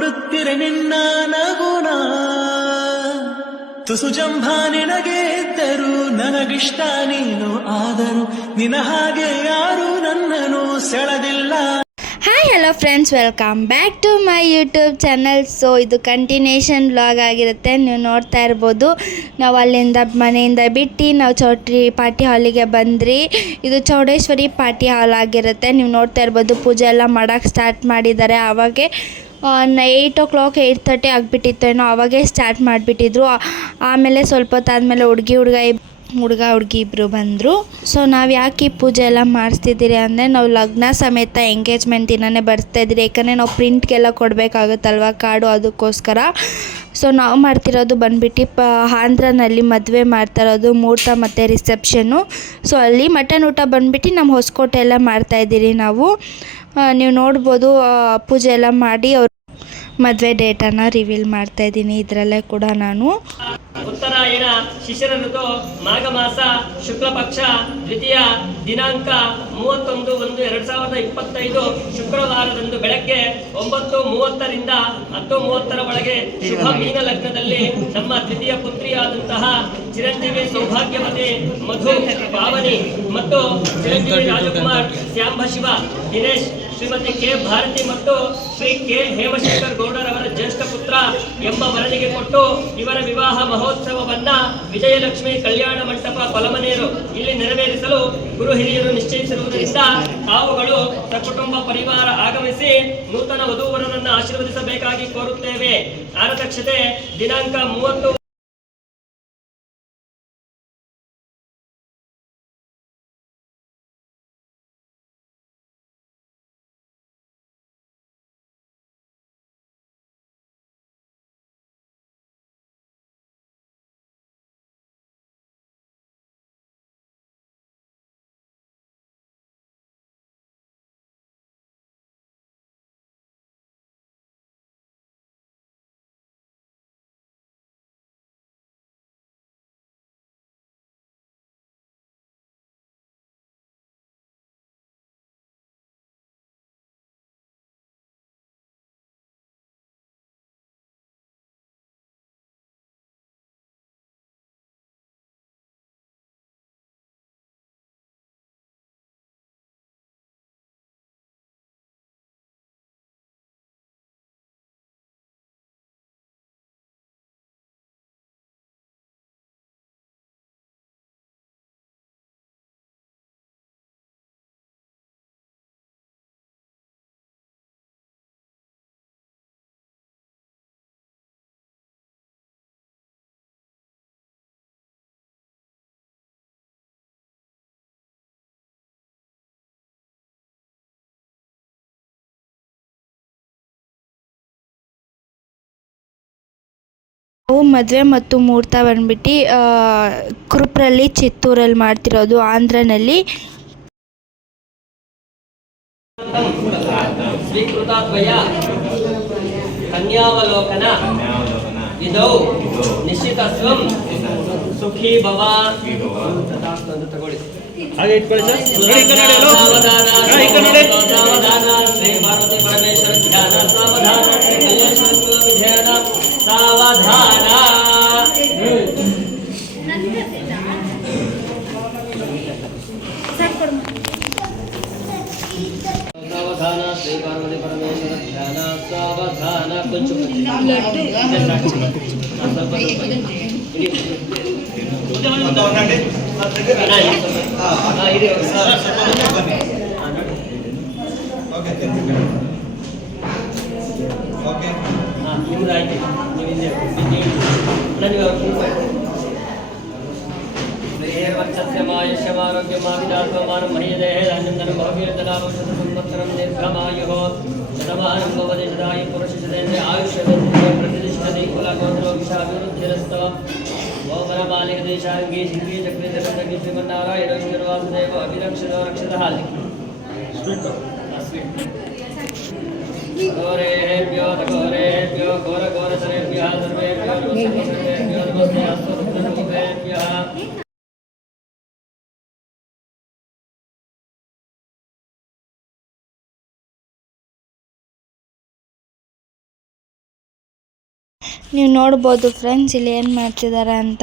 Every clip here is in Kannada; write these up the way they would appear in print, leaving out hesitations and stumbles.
ನೋಡುತ್ತಿರೆ ನಿನ್ನ ನಗುನ ತುಸು ಜಂಭ ನಿನಗೆ ಇದ್ದರು ನನಗಿಷ್ಟ ನೀನು ಆದರೂ ನಿನ ಹಾಗೆ ಯಾರು ನನ್ನನ್ನು ಸೆಳೆದಿಲ್ಲ. Hi hello friends, welcome back to my YouTube channel. So ಇದು ಕಂಟಿನ್ಯೂಷನ್ ವ್ಲಾಗ್ ಆಗಿರುತ್ತೆ. ನೀವು ನೋಡ್ತಾ ಇರ್ಬೋದು, ನಾವು ಅಲ್ಲಿಂದ ಮನೆಯಿಂದ ಬಿಟ್ಟು ನಾವು ಚೌಟ್ರಿ ಪಾರ್ಟಿ ಹಾಲಿಗೆ ಬಂದ್ರಿ. ಇದು ಚೌಡೇಶ್ವರಿ ಪಾರ್ಟಿ ಹಾಲ್ ಆಗಿರುತ್ತೆ. ನೀವು ನೋಡ್ತಾ ಇರ್ಬೋದು, ಪೂಜೆ ಎಲ್ಲ ಮಾಡೋಕ್ಕೆ ಸ್ಟಾರ್ಟ್ ಮಾಡಿದ್ದಾರೆ. ಆವಾಗೆ 8 o'clock 8:30 ಆಗಿಬಿಟ್ಟಿತ್ತು ಏನೋ, ಆವಾಗೇ ಸ್ಟಾರ್ಟ್ ಮಾಡಿಬಿಟ್ಟಿದ್ರು. ಆಮೇಲೆ ಸ್ವಲ್ಪ ಹೊತ್ತಾದಮೇಲೆ ಹುಡುಗ ಹುಡುಗಿ ಇಬ್ಬರು ಬಂದರು. ಸೊ ನಾವು ಯಾಕೆ ಈ ಪೂಜೆ ಎಲ್ಲ ಮಾಡಿಸ್ತಿದ್ದೀರಿ ಅಂದರೆ, ನಾವು ಲಗ್ನ ಸಮೇತ ಎಂಗೇಜ್ಮೆಂಟ್ ದಿನವೇ ಬರ್ತಾಯಿದ್ದೀರಿ. ಯಾಕಂದರೆ ನಾವು ಪ್ರಿಂಟ್ಗೆಲ್ಲ ಕೊಡಬೇಕಾಗುತ್ತಲ್ವ ಕಾರ್ಡು, ಅದಕ್ಕೋಸ್ಕರ. ಸೊ ನಾವು ಮಾಡ್ತಿರೋದು ಬಂದುಬಿಟ್ಟು ಆಂಧ್ರನಲ್ಲಿ ಮದುವೆ ಮಾಡ್ತಾಯಿರೋದು, ಮುಹೂರ್ತ ಮತ್ತು ರಿಸೆಪ್ಷನ್ನು. ಸೊ ಅಲ್ಲಿ ಮಟನ್ ಊಟ ಬಂದುಬಿಟ್ಟು ನಮ್ಮ ಹೊಸಕೋಟೆ ಎಲ್ಲ ಮಾಡ್ತಾಯಿದ್ದೀರಿ ನಾವು. ನೀವು ನೋಡ್ಬೋದು, ಪೂಜೆ ಎಲ್ಲ ಮಾಡಿ ಅವ್ರು ಮದುವೆ ಡೇಟನ್ನು ರಿವೀಲ್ ಮಾಡ್ತಾಯಿದ್ದೀನಿ ಇದರಲ್ಲೇ ಕೂಡ ನಾನು. ಉತ್ತರಾಯಣ ಶಿಶಿರ ಋತು ಮಾಘ ಮಾಸ ಶುಕ್ಲ ಪಕ್ಷ ದ್ವಿತೀಯ ದಿನಾಂಕ 31/1/2025 ಶುಕ್ರವಾರದಂದು ಬೆಳಗ್ಗೆ 9:30 ರಿಂದ 10:30 ಒಳಗೆ ಶುಭ ಮೀನ ಲಗ್ನದಲ್ಲಿ ನಮ್ಮ ದ್ವಿತೀಯ ಪುತ್ರಿಯಾದಂತಹ ಚಿರಂಜೀವಿ ಸೌಭಾಗ್ಯವತಿ ಮಧು ಪಾವನಿ ಮತ್ತು ಚಿರಂಜೀವಿ ರಾಜಕುಮಾರ್ ಶ್ಯಾಂಬ ಶಿವ ದಿನೇಶ್, ಶ್ರೀಮತಿ ಕೆ ಭಾರತಿ ಮತ್ತು ಶ್ರೀ ಕೆ ಹೇಮಶಂಕರ್ ಗೌಡರವರ ಜ್ಯೇಷ್ಠ ಪುತ್ರ ಎಂಬ ವರನಿಗೆ ಕೊಟ್ಟು ಇವರ ವಿವಾಹ ಮಹೋತ್ಸವವನ್ನ ವಿಜಯಲಕ್ಷ್ಮಿ ಕಲ್ಯಾಣ ಮಂಟಪ ಪಲಮನೇರು ಇಲ್ಲಿ ನೆರವೇರಿಸಲು ಗುರು ಹಿರಿಯರು ನಿಶ್ಚಯಿಸಿರುವುದರಿಂದ ತಾವುಗಳು ಸಕುಟುಂಬ ಪರಿವಾರ ಆಗಮಿಸಿ ನೂತನ ವಧೂವರರನ್ನು ಆಶೀರ್ವದಿಸಬೇಕಾಗಿ ಕೋರುತ್ತೇವೆ. ಆರತಕ್ಷತೆ ದಿನಾಂಕ 30 ಮದುವೆ ಮತ್ತು ಮುಹೂರ್ತ ಬಂದ್ಬಿಟ್ಟು ಕುರುಪ್ರಲ್ಲಿ, ಚಿತ್ತೂರಲ್ಲಿ ಮಾಡ್ತಿರೋದು, ಆಂಧ್ರನಲ್ಲಿ. ಸ್ವೀಕೃತಾದ್ವಯ ಕನ್ಯಾವಲೋಕನ ಇದೌ ನಿಶ್ಚಿತಸ್ವಂ ಸುಖೀ ಭವ. ತಗೊಳ್ಳಿ, ಹಾಗೆ ಇಟ್ಕೊಳ್ಳಿ ಸರ್. ಸಾವಧಾನ ಶ್ರೀ ಪಾರ್ವತಿ ಪರಮೇಶ್ವರ ಧ್ಯಾನ ಸಾವಧಾನ ಶ್ರೀ ಕಲ್ಯಾಣೇಶ್ವರ ವಿಧೇಯನ ಸಾವಧಾನ. ಸಾವಧಾನ ಶ್ರೀ ಪಾರ್ವತಿ ಪರಮೇಶ್ವರ ಧ್ಯಾನ ಸಾವಧಾನ. ಕೊಂಚ ನಿಮ್ದಾಯ್ತು, ೇರ್ವಕ್ಷಸ್ಯಮಾಯುಷ್ಯಮಾರೋಗ್ಯಮಾವಿದಾತ್ಮಾನಂ ಮಹ್ಯದೇಹ ಧಾನ್ಯಂದನ ಭವ್ಯದಲಾವಷಧ ಸಂವತ್ಸರಂ ದೀರ್ಘಮಾಯುಃ ಶತಮಾನಂ ಭವತಿ ಶತಾಯು ಪುರುಷಶತೇಂದ್ರಿಯ ಆಯುಷ್ಯವೇಂದ್ರಿಯ ಪ್ರತಿಷ್ಠತಿ ಕುಲಗೋತ್ರವಂಶಾಭಿವೃದ್ಧಿರಸ್ತವ. ಓಂ ವರಮಾಲಿಕ ದೇಶಾಂಗಿ ಶಿಂಗಿ ಚಕ್ರಿ ಜಗದಗಿ ಶ್ರೀಮನ್ನಾರಾಯಣ ಶ್ರೀನಿವಾಸದೇವ ಅಭಿರಕ್ಷಿತ ರಕ್ಷಿತಃ. घोरेभ्यो घोरेभ्यो घोर घोरसरेभ्यः सर्वेभ्यो नमस्ते अस्तु रुद्ररूपेभ्यः. ನೀವು ನೋಡ್ಬೋದು ಫ್ರೆಂಡ್ಸ್ ಇಲ್ಲಿ ಏನು ಮಾಡ್ತಿದ್ದಾರೆ ಅಂತ,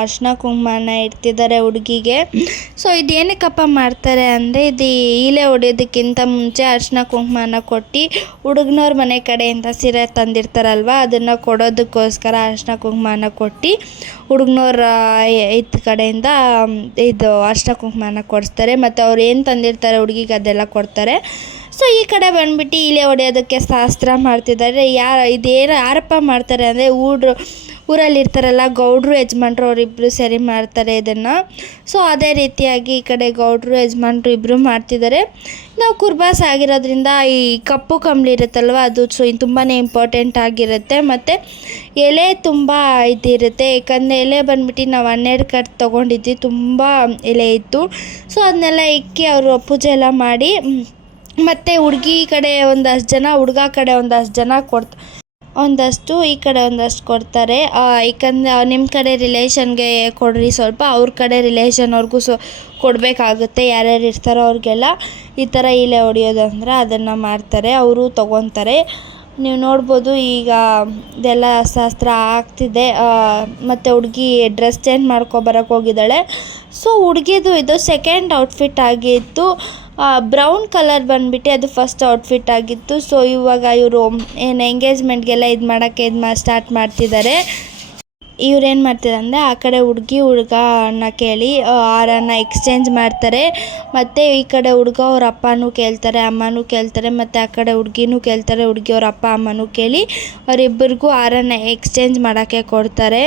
ಅರ್ಶಿನ ಕುಂಕುಮನ ಇಡ್ತಿದ್ದಾರೆ ಹುಡುಗಿಗೆ. ಸೊ ಇದೇನಕ್ಕಪ್ಪ ಮಾಡ್ತಾರೆ ಅಂದರೆ, ಇದು ಈಲೆ ಹೊಡೆಯೋದಕ್ಕಿಂತ ಮುಂಚೆ ಅರ್ಶಿನ ಕುಂಕುಮನ ಕೊಟ್ಟು ಹುಡುಗನವ್ರ ಮನೆ ಕಡೆಯಿಂದ ಸೀರೆ ತಂದಿರ್ತಾರಲ್ವ, ಅದನ್ನು ಕೊಡೋದಕ್ಕೋಸ್ಕರ ಅರ್ಶಿನ ಕುಂಕುಮನ ಕೊಟ್ಟು ಹುಡುಗನವ್ರ ಕಡೆಯಿಂದ ಇದು ಅರ್ಶಿನ ಕುಂಕುಮನ ಕೊಡಿಸ್ತಾರೆ. ಮತ್ತು ಅವ್ರು ಏನು ತಂದಿರ್ತಾರೆ ಹುಡುಗಿಗೆ ಅದೆಲ್ಲ ಕೊಡ್ತಾರೆ. ಸೊ ಈ ಕಡೆ ಬಂದುಬಿಟ್ಟು ಇಲೆ ಹೊಡೆಯೋದಕ್ಕೆ ಶಾಸ್ತ್ರ ಮಾಡ್ತಿದ್ದಾರೆ. ಇದೇನು ಯಾರಪ್ಪ ಮಾಡ್ತಾರೆ ಅಂದರೆ ಊರಲ್ಲಿ ಇರ್ತಾರಲ್ಲ ಗೌಡ್ರು ಯಜಮಾನ್ರು, ಅವರಿಬ್ಬರು ಸೇರಿ ಮಾಡ್ತಾರೆ ಇದನ್ನು. ಸೊ ಅದೇ ರೀತಿಯಾಗಿ ಈ ಕಡೆ ಗೌಡ್ರು ಯಜಮಾನ್ರು ಇಬ್ಬರು ಮಾಡ್ತಿದ್ದಾರೆ. ನಾವು ಕುರ್ಬಾಸ್ ಆಗಿರೋದ್ರಿಂದ ಈ ಕಪ್ಪು ಕಂಬಳಿ ಇರುತ್ತಲ್ವ, ಅದು ತುಂಬಾ ಇಂಪಾರ್ಟೆಂಟ್ ಆಗಿರುತ್ತೆ. ಮತ್ತು ಎಲೆ ತುಂಬ ಇದಿರುತ್ತೆ, ಯಾಕಂದರೆ ಎಲೆ ಬಂದುಬಿಟ್ಟು ನಾವು 12 ಕಟ್ ತೊಗೊಂಡಿದ್ವಿ, ತುಂಬ ಎಲೆ ಇತ್ತು. ಸೊ ಅದನ್ನೆಲ್ಲ ಇಕ್ಕಿ ಅವರು ಪೂಜೆ ಎಲ್ಲ ಮಾಡಿ, ಮತ್ತು ಹುಡುಗಿ ಕಡೆ ಒಂದಷ್ಟು ಜನ, ಹುಡುಗ ಕಡೆ ಒಂದಷ್ಟು ಜನ ಒಂದಷ್ಟು ಈ ಕಡೆ ಒಂದಷ್ಟು ಕೊಡ್ತಾರೆ. ಯಾಕಂದರೆ ನಿಮ್ಮ ಕಡೆ ರಿಲೇಷನ್ಗೆ ಕೊಡ್ರಿ ಸ್ವಲ್ಪ, ಅವ್ರ ಕಡೆ ರಿಲೇಷನ್ವ್ರಿಗೂ ಕೊಡಬೇಕಾಗುತ್ತೆ. ಯಾರ್ಯಾರು ಇರ್ತಾರೋ ಅವ್ರಿಗೆಲ್ಲ ಈ ಥರ ಇಲೆ ಹೊಡೆಯೋದಂದ್ರೆ ಅದನ್ನು ಮಾಡ್ತಾರೆ, ಅವರು ತೊಗೊತಾರೆ. ನೀವು ನೋಡ್ಬೋದು ಈಗ ಇದೆಲ್ಲ ಶಾಸ್ತ್ರ ಆಗ್ತಿದೆ. ಮತ್ತು ಹುಡುಗಿ ಡ್ರೆಸ್ ಚೇಂಜ್ ಮಾಡ್ಕೊಬರಕ್ಕೆ ಹೋಗಿದ್ದಾಳೆ. ಸೊ ಹುಡುಗಿದು ಇದು ಸೆಕೆಂಡ್ ಔಟ್ಫಿಟ್ ಆಗಿತ್ತು. ಬ್ರೌನ್ ಕಲರ್ ಬಂದುಬಿಟ್ಟು ಅದು ಫಸ್ಟ್ ಔಟ್ಫಿಟ್ ಆಗಿತ್ತು. ಸೊ ಇವಾಗ ಇವರು ಏನು ಎಂಗೇಜ್ಮೆಂಟ್ಗೆಲ್ಲ ಸ್ಟಾರ್ಟ್ ಮಾಡ್ತಿದ್ದಾರೆ. ಇವ್ರೇನು ಮಾಡ್ತಿದ್ದಾರೆ ಅಂದರೆ, ಆ ಕಡೆ ಹುಡುಗನ ಕೇಳಿ ಹಾರನ ಎಕ್ಸ್ಚೇಂಜ್ ಮಾಡ್ತಾರೆ. ಮತ್ತು ಈ ಕಡೆ ಹುಡುಗ ಅವ್ರ ಅಪ್ಪನೂ ಕೇಳ್ತಾರೆ, ಅಮ್ಮನೂ ಕೇಳ್ತಾರೆ. ಮತ್ತು ಆ ಕಡೆ ಹುಡುಗಿನೂ ಕೇಳ್ತಾರೆ, ಹುಡುಗಿಯವ್ರ ಅಪ್ಪ ಅಮ್ಮನೂ ಕೇಳಿ ಅವರಿಬ್ಬರಿಗೂ ಹಾರನ ಎಕ್ಸ್ಚೇಂಜ್ ಮಾಡೋಕ್ಕೆ ಕೊಡ್ತಾರೆ.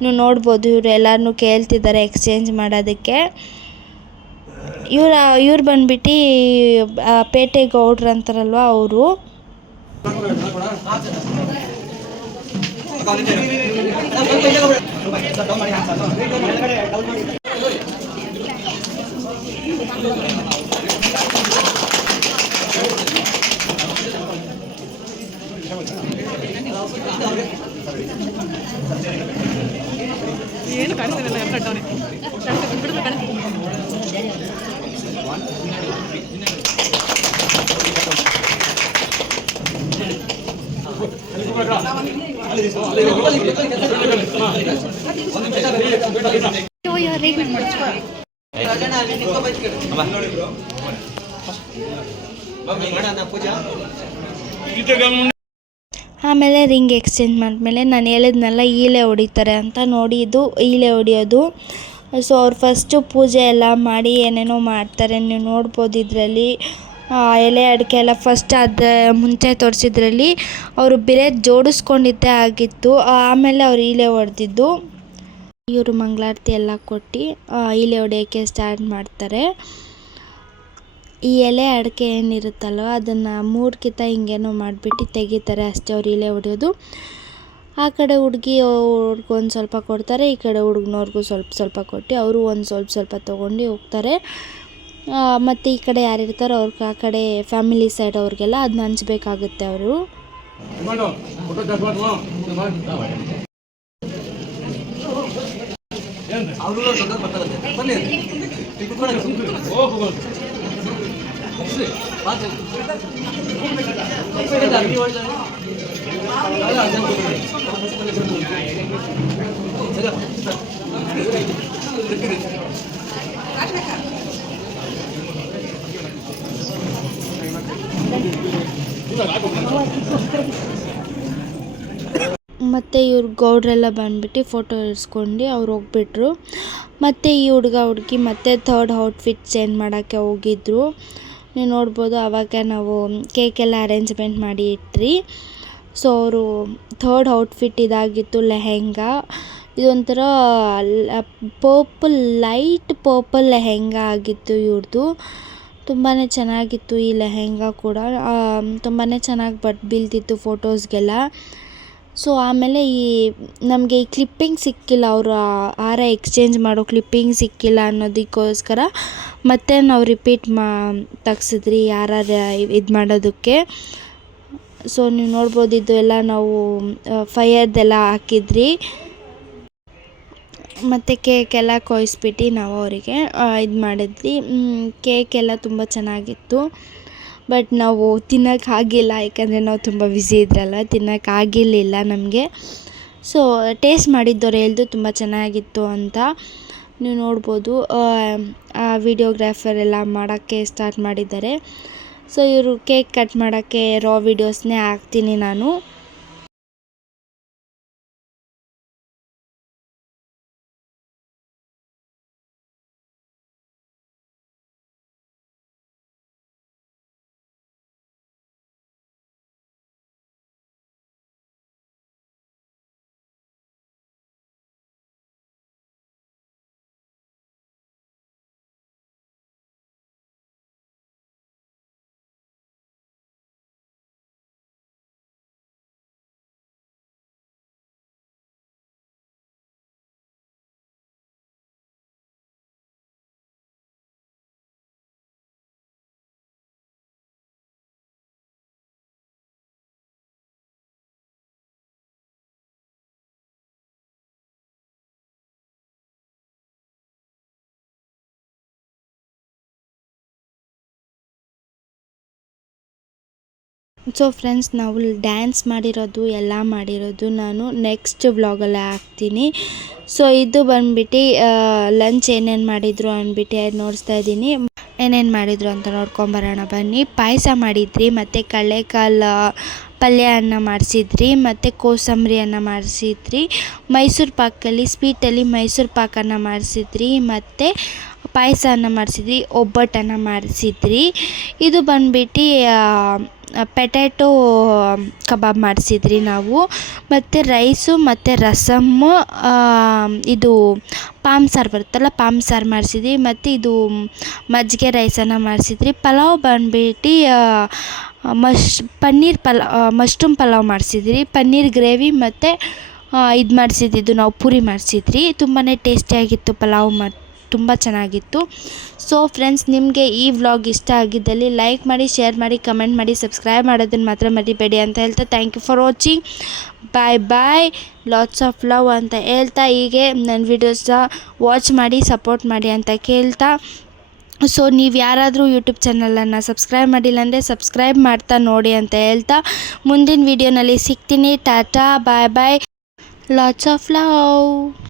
ನೀವು ನೋಡ್ಬೋದು ಇವರು ಎಲ್ಲರನ್ನೂ ಕೇಳ್ತಿದ್ದಾರೆ ಎಕ್ಸ್ಚೇಂಜ್ ಮಾಡೋದಕ್ಕೆ. ಇವ್ರು ಬಂದ್ಬಿಟ್ಟು ಪೇಟೆ ಗೌಡ್ರು ಅಂತಾರಲ್ವ ಅವರು. ಏನು ಕಾಣಿಸ್ತಿಲ್ಲ, ಆಮೇಲೆ ರಿಂಗ್ ಎಕ್ಸ್ಚೇಂಜ್ ಮಾಡಿದ್ಮೇಲೆ ನಾನು ಹೇಳಿದ್ನಲ್ಲ ಈಲೆ ಹೊಡಿತಾರೆ ಅಂತ, ನೋಡಿ ಇದು ಈಲೆ ಹೊಡಿಯೋದು. ಸೊ ಅವ್ರು ಫಸ್ಟು ಪೂಜೆ ಎಲ್ಲ ಮಾಡಿ ಏನೇನೋ ಮಾಡ್ತಾರೆ. ನೀವು ನೋಡ್ಬೋದು ಇದರಲ್ಲಿ ಎಲೆ ಅಡಿಕೆ ಎಲ್ಲ ಫಸ್ಟ್ ಅದು ಮುಂಚೆ ತೋರಿಸಿದ್ರಲ್ಲಿ ಅವರು ಬೇರೆ ಜೋಡಿಸ್ಕೊಂಡಿದ್ದೇ ಆಗಿತ್ತು. ಆಮೇಲೆ ಅವ್ರು ಈಲೆ ಹೊಡೆದಿದ್ದು. ಇವರು ಮಂಗಳಾರತಿ ಎಲ್ಲ ಕೊಟ್ಟು ಈಲೆ ಹೊಡೆಯೋಕ್ಕೆ ಸ್ಟಾರ್ಟ್ ಮಾಡ್ತಾರೆ. ಈ ಎಲೆ ಅಡಿಕೆ ಏನಿರುತ್ತಲ್ವ ಅದನ್ನು 3 ಕಿತ್ತ ಹಿಂಗೇನೋ ಮಾಡಿಬಿಟ್ಟು ತೆಗಿತಾರೆ, ಅಷ್ಟೇ ಅವ್ರು ಈಲೆ ಹೊಡೆಯೋದು. ಆ ಕಡೆ ಹುಡುಗಿಯವ್ರಿಗೊಂದು ಸ್ವಲ್ಪ ಕೊಡ್ತಾರೆ, ಈ ಕಡೆ ಹುಡುಗನವ್ರಿಗೂ ಸ್ವಲ್ಪ ಕೊಟ್ಟು ಅವರು ಒಂದು ಸ್ವಲ್ಪ ತೊಗೊಂಡು ಹೋಗ್ತಾರೆ. ಮತ್ತು ಈ ಕಡೆ ಯಾರಿರ್ತಾರೋ ಅವ್ರಿಗೆ ಆ ಕಡೆ ಫ್ಯಾಮಿಲಿ ಸೈಡ್ ಅವ್ರಿಗೆಲ್ಲ ಅದನ್ನ ಹಂಚ್ಬೇಕಾಗುತ್ತೆ ಅವರು. ಮತ್ತು ಇವ್ರು ಗೌಡ್ರೆಲ್ಲ ಬಂದ್ಬಿಟ್ಟು ಫೋಟೋ ಇರಿಸ್ಕೊಂಡು ಅವ್ರು ಹೋಗ್ಬಿಟ್ರು. ಮತ್ತು ಈ ಹುಡುಗಿ ಮತ್ತೆ ಥರ್ಡ್ ಔಟ್ಫಿಟ್ ಚೇಂಜ್ ಮಾಡೋಕ್ಕೆ ಹೋಗಿದ್ರು. ನೀವು ನೋಡ್ಬೋದು ಆವಾಗ ನಾವು ಕೇಕೆಲ್ಲ ಅರೇಂಜ್ಮೆಂಟ್ ಮಾಡಿ ಇಟ್ರಿ. ಸೊ ಅವರು ಥರ್ಡ್ ಔಟ್ಫಿಟ್ ಇದಾಗಿತ್ತು, ಲೆಹೆಂಗಾ. ಇದೊಂಥರ ಲೈಟ್ ಪರ್ಪಲ್ ಲೆಹೆಂಗಾ ಆಗಿತ್ತು ಇವ್ರದ್ದು. ತುಂಬಾ ಚೆನ್ನಾಗಿತ್ತು ಈ ಲೆಹೆಂಗಾ ಕೂಡ, ತುಂಬಾ ಚೆನ್ನಾಗಿ ಬೀಳ್ತಿತ್ತು ಫೋಟೋಸ್ಗೆಲ್ಲ. ಸೊ ಆಮೇಲೆ ನಮಗೆ ಈ ಕ್ಲಿಪ್ಪಿಂಗ್ ಸಿಕ್ಕಿಲ್ಲ, ಅವರು ಹಾರ ಎಕ್ಸ್ಚೇಂಜ್ ಮಾಡೋ ಕ್ಲಿಪ್ಪಿಂಗ್ ಸಿಕ್ಕಿಲ್ಲ ಅನ್ನೋದಕ್ಕೋಸ್ಕರ ಮತ್ತೆ ನಾವು ರಿಪೀಟ್ ತೆಗ್ಸಿದ್ರಿ ಯಾರು ಇದು ಮಾಡೋದಕ್ಕೆ. ಸೊ ನೀವು ನೋಡ್ಬೋದು ಇದು ಎಲ್ಲ ನಾವು ಫೈರ್ದೆಲ್ಲ ಹಾಕಿದ್ರಿ. ಮತ್ತು ಕೇಕೆಲ್ಲ ಕೊಯ್ಸ್ಬಿಟ್ಟು ನಾವು ಅವರಿಗೆ ಇದು ಮಾಡಿದ್ವಿ. ಕೇಕೆಲ್ಲ ತುಂಬ ಚೆನ್ನಾಗಿತ್ತು. ಬಟ್ ನಾವು ತಿನ್ನೋಕ್ಕಾಗಿಲ್ಲ, ಯಾಕಂದರೆ ನಾವು ತುಂಬ ಬ್ಯುಸಿ ಇದ್ರಲ್ಲ, ತಿನ್ನೋಕ್ಕಾಗಿರಲಿಲ್ಲ ನಮಗೆ. ಸೊ ಟೇಸ್ಟ್ ಮಾಡಿದ್ದವ್ರು ಹೇಳಿದ್ರು ತುಂಬ ಚೆನ್ನಾಗಿತ್ತು ಅಂತ. ನೀವು ನೋಡ್ಬೋದು ಆ ವಿಡಿಯೋಗ್ರಾಫರ್ ಎಲ್ಲ ಮಾಡೋಕ್ಕೆ ಸ್ಟಾರ್ಟ್ ಮಾಡಿದ್ದಾರೆ. ಸೊ ಇವರು ಕೇಕ್ ಕಟ್ ಮಾಡೋಕ್ಕೆ ರಾ ವೀಡಿಯೋಸ್ನೇ ಹಾಕ್ತೀನಿ ನಾನು. ಸೊ ಫ್ರೆಂಡ್ಸ್, ನಾವು ಡ್ಯಾನ್ಸ್ ಮಾಡಿರೋದು ಎಲ್ಲ ಮಾಡಿರೋದು ನಾನು ನೆಕ್ಸ್ಟ್ ವ್ಲಾಗಲ್ಲೇ ಹಾಕ್ತೀನಿ. ಸೊ ಇದು ಬಂದ್ಬಿಟ್ಟು ಲಂಚ್ ಏನೇನು ಮಾಡಿದರು ಅಂದ್ಬಿಟ್ಟು ನೋಡಿಸ್ತಾ ಇದ್ದೀನಿ. ಏನೇನು ಮಾಡಿದರು ಅಂತ ನೋಡ್ಕೊಂಬರೋಣ ಬನ್ನಿ. ಪಾಯಸ ಮಾಡಿದ್ರಿ, ಮತ್ತು ಕಡಲೆಕಾಳು ಪಲ್ಯ ಅನ್ನ ಮಾಡಿಸಿದ್ರಿ, ಮತ್ತು ಕೋಸಂಬರಿ ಅನ್ನ ಮಾಡಿಸಿದ್ರಿ, ಮೈಸೂರು ಪಾಕಲ್ಲಿ ಸ್ವೀಟಲ್ಲಿ ಮೈಸೂರು ಪಾಕನ್ನು ಮಾಡಿಸಿದ್ರಿ, ಮತ್ತು ಪಾಯಸನ ಮಾಡಿಸಿದ್ರಿ, ಒಬ್ಬಟ್ಟನ್ನು ಮಾಡಿಸಿದ್ರಿ. ಇದು ಬಂದ್ಬಿಟ್ಟು ಪೆಟ್ಯಾಟೊ ಕಬಾಬ್ ಮಾಡಿಸಿದ್ರಿ ನಾವು, ಮತ್ತು ರೈಸು ಮತ್ತು ರಸಮ್ಮು, ಇದು ಪಾಮ್ ಸಾರು ಬರುತ್ತಲ್ಲ, ಪಾಮ್ ಸಾರು ಮಾಡಿಸಿದ್ರಿ, ಮತ್ತು ಇದು ಮಜ್ಜಿಗೆ ರೈಸನ್ನು ಮಾಡಿಸಿದ್ರಿ. ಪಲಾವ್ ಬಂದ್ಬಿಟ್ಟು ಮಶ್ರೂಮ್ ಪಲಾವ್ ಮಾಡಿಸಿದ್ರಿ, ಪನ್ನೀರ್ ಗ್ರೇವಿ ಮತ್ತು ಇದು ಮಾಡಿಸಿದ್ದು ನಾವು ಪೂರಿ ಮಾಡಿಸಿದ್ರಿ. ತುಂಬಾ ಟೇಸ್ಟಿಯಾಗಿತ್ತು ಪಲಾವ್, ತುಂಬ ಚೆನ್ನಾಗಿತ್ತು. ಸೊ ಫ್ರೆಂಡ್ಸ್, ನಿಮಗೆ ಈ ವ್ಲಾಗ್ ಇಷ್ಟ ಆಗಿದ್ದಲ್ಲಿ ಲೈಕ್ ಮಾಡಿ, ಶೇರ್ ಮಾಡಿ, ಕಮೆಂಟ್ ಮಾಡಿ, ಸಬ್ಸ್ಕ್ರೈಬ್ ಮಾಡೋದನ್ನು ಮಾತ್ರ ಮರಿಬೇಡಿ ಅಂತ ಹೇಳ್ತಾ thank you for watching. Bye bye, lots of love ಅಂತ ಹೇಳ್ತಾ, ಹೀಗೆ ನನ್ನ ವೀಡಿಯೋಸ್ನ ವಾಚ್ ಮಾಡಿ ಸಪೋರ್ಟ್ ಮಾಡಿ ಅಂತ ಕೇಳ್ತಾ, ಸೊ ನೀವು ಯಾರಾದರೂ ಯೂಟ್ಯೂಬ್ ಚಾನಲನ್ನು ಸಬ್ಸ್ಕ್ರೈಬ್ ಮಾಡಿಲ್ಲ ಅಂದರೆ ಸಬ್ಸ್ಕ್ರೈಬ್ ಮಾಡ್ತಾ ನೋಡಿ ಅಂತ ಹೇಳ್ತಾ, ಮುಂದಿನ ವೀಡಿಯೋನಲ್ಲಿ ಸಿಗ್ತೀನಿ. ಟಾಟಾ, ಬಾಯ್ ಬಾಯ್, ಲಾಟ್ಸ್ ಆಫ್ ಲವ್.